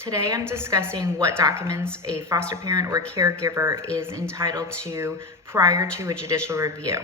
Today I'm discussing what documents a foster parent or caregiver is entitled to prior to a judicial review.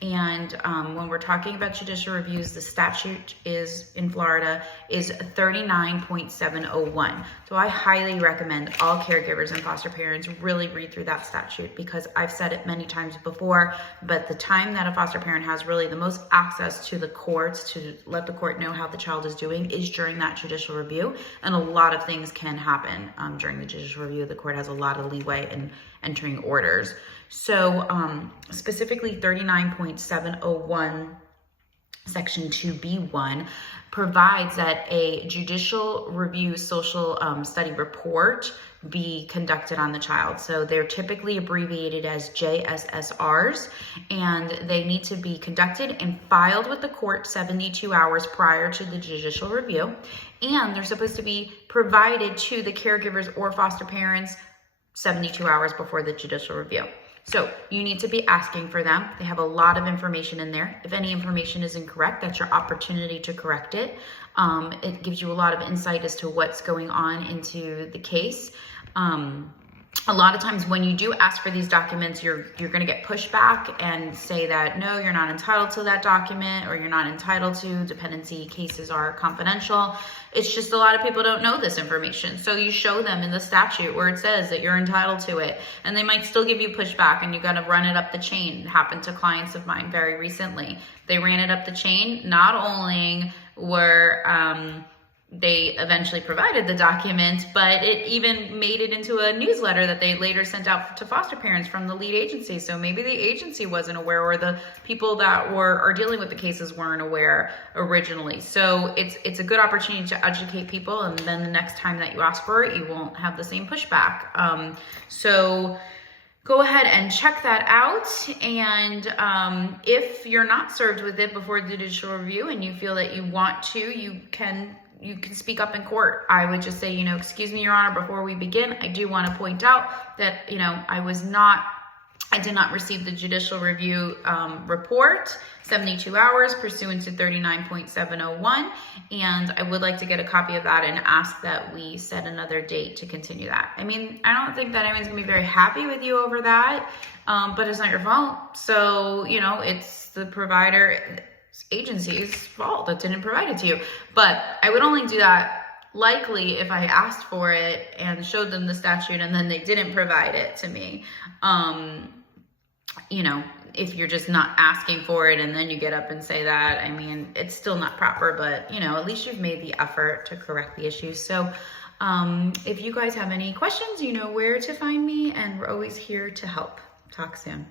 And when we're talking about judicial reviews, the statute is in Florida is 39.701. So I highly recommend all caregivers and foster parents really read through that statute, because I've said it many times before, but the time that a foster parent has really the most access to the courts to let the court know how the child is doing is during that judicial review. And a lot of things can happen during the judicial review. The court has a lot of leeway in entering orders. So specifically 39.701 section 2B1 provides that a judicial review social study report be conducted on the child. So they're typically abbreviated as JSSRs, and they need to be conducted and filed with the court 72 hours prior to the judicial review. And they're supposed to be provided to the caregivers or foster parents 72 hours before the judicial review. So you need to be asking for them. They have a lot of information in there. If any information is incorrect, that's your opportunity to correct it. It gives you a lot of insight as to what's going on into the case. A lot of times when you do ask for these documents, you're going to get pushback and say that, no, you're not entitled to that document, or you're not entitled to. Dependency cases are confidential. It's just a lot of people don't know this information. So you show them in the statute where it says that you're entitled to it, and they might still give you pushback, and you got to run it up the chain. It happened to clients of mine very recently. They ran it up the chain. Not only were they eventually provided the document, but it even made it into a newsletter that they later sent out to foster parents from the lead agency. So maybe the agency wasn't aware, or the people that are dealing with the cases weren't aware originally. So it's a good opportunity to educate people, and then the next time that you ask for it, you won't have the same pushback. So go ahead and check that out. And if you're not served with it before the judicial review and you feel that you want to, you can speak up in court. I would just say, excuse me, Your Honor, before we begin, I do want to point out that, I did not receive the judicial review report 72 hours pursuant to 39.701. And I would like to get a copy of that and ask that we set another date to continue that. I mean, I don't think that anyone's gonna be very happy with you over that, but it's not your fault. So, it's the provider agency's fault that didn't provide it to you. But I would only do that likely if I asked for it and showed them the statute and then they didn't provide it to me. If you're just not asking for it and then you get up and say that, I mean, it's still not proper, but at least you've made the effort to correct the issue. So if you guys have any questions, you know where to find me, and we're always here to help. Talk soon.